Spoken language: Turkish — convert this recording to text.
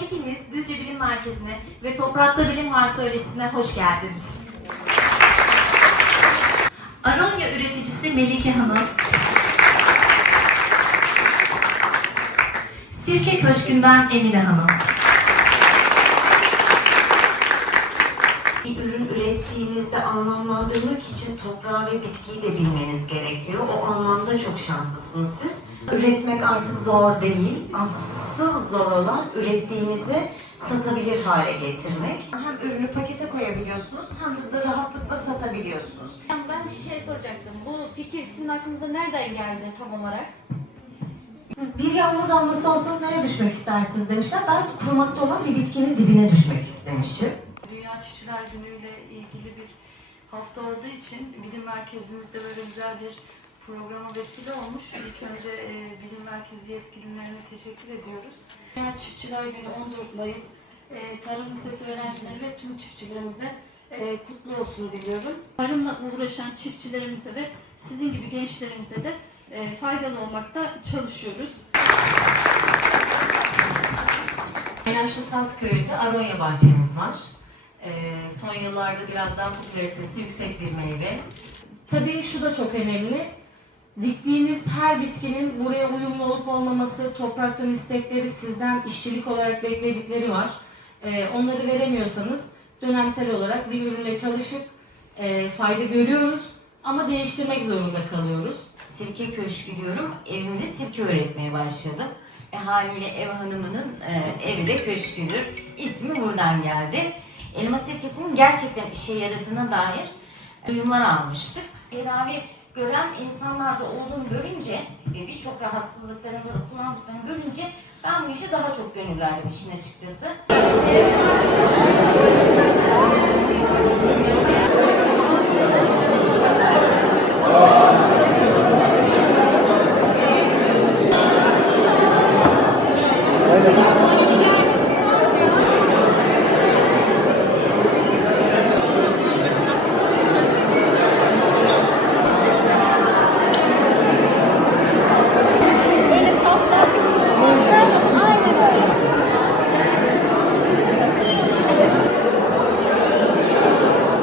Hepiniz Düzce Bilim Merkezi'ne ve Toprakta Bilim Var söyleşisine hoş geldiniz. Aronya üreticisi Melike Hanım, Sirke Köşkü'nden Emine Hanım, Bir ürün ürettiğinizde anlamlandırmak için toprağı ve bitkiyi de bilmeniz gerekiyor. O anlamda çok şanslısınız siz. Üretmek artık zor değil. Asıl zor olan ürettiğinizi satabilir hale getirmek. Hem ürünü pakete koyabiliyorsunuz hem de rahatlıkla satabiliyorsunuz. Ben bir şey soracaktım. Bu fikir sizin aklınıza nereden geldi tam olarak? Bir yağmur damlası olsanız nereye düşmek istersiniz demişler. Ben kurumakta olan bir bitkinin dibine düşmek istemişim. Dünya Çiftçiler Günü ile ilgili bir hafta olduğu için bilim merkezimizde böyle güzel bir programa vesile olmuş. İlk önce e, bilim merkezi yetkililerine teşekkür ediyoruz. Dünya Çiftçiler Günü 14 Mayıs e, Tarım Lisesi öğrencileri ve tüm çiftçilerimize e, kutlu olsun diliyorum. Tarımla uğraşan çiftçilerimize ve sizin gibi gençlerimize de e, faydalı olmakta çalışıyoruz. Melaşlı Sazköy'de Aronya bahçemiz var. Ee, son yıllarda biraz daha popülaritesi yüksek bir meyve. Tabii şu da çok önemli. Diktiğiniz her bitkinin buraya uyumlu olup olmaması, topraktan istekleri, sizden işçilik olarak bekledikleri var. Ee, onları veremiyorsanız dönemsel olarak bir ürünle çalışıp e, fayda görüyoruz ama değiştirmek zorunda kalıyoruz. Sirke köşkü diyorum. Evimde sirke öğretmeye başladım. E, haliyle ev hanımının e, evi de köşküdür. İsmi buradan geldi. Elma sirkesinin gerçekten işe yaradığına dair duyumlar almıştık. Tedavi gören insanlarda olduğunu görünce ve birçok rahatsızlıklarında da kullandıklarını görünce ben bu işe daha çok gönül verdim işin açıkçası.